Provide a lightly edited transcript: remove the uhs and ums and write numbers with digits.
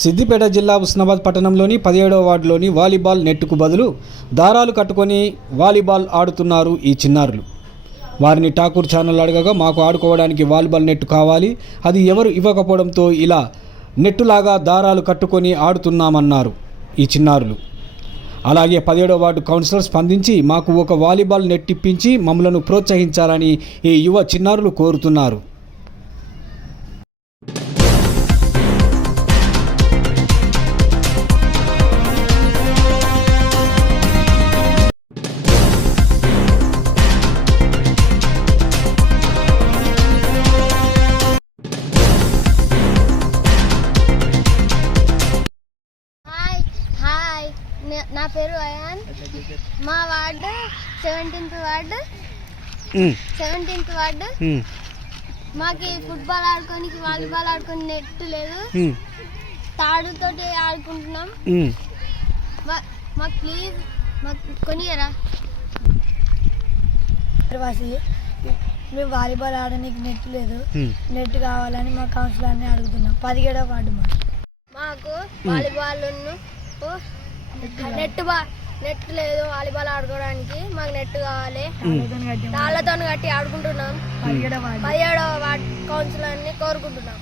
సిద్దిపేట జిల్లా ఉస్నాబాద్ పట్టణంలోని 17వ వార్డులోని వాలీబాల్ నెట్టుకు బదులు దారాలు కట్టుకొని వాలీబాల్ ఆడుతున్నారు ఈ చిన్నారులు. వారిని ఠాకూర్ ఛానల్ అడగగా మాకు ఆడుకోవడానికి వాలీబాల్ నెట్టు కావాలి, అది ఎవరు ఇవ్వకపోవడంతో ఇలా నెట్టులాగా దారాలు కట్టుకొని ఆడుతున్నామన్నారు ఈ చిన్నారులు. అలాగే 17వ వార్డు కౌన్సిలర్ స్పందించి మాకు ఒక వాలీబాల్ నెట్ ఇప్పించి మమ్మలను ప్రోత్సహించాలని ఈ యువ చిన్నారులు కోరుతున్నారు. నా పేరు అయాన్. మా వార్డు 17th వార్డు. మాకు ఫుట్బాల్ ఆడుకోనికి వాలీబాల్ ఆడుకొని నెట్ లేదు, తాడుతోటి ఆడుకుంటున్నాం. మాకు ప్లీజ్ మాకు కొనియరా. మేము వాలీబాల్ ఆడడానికి నెట్ లేదు, నెట్ కావాలని మా కౌన్సిలర్ని అడుగుతున్నాం. 17వ వార్డు మాకు వాలీబాల్ నెట్ లేదు, వాలీబాల్ ఆడుకోవడానికి మాకు నెట్ కావాలి. తాళ్ళతో కట్టి ఆడుకుంటున్నాం. 17వ వార్డు కౌన్సిలర్ని కోరుకుంటున్నాం.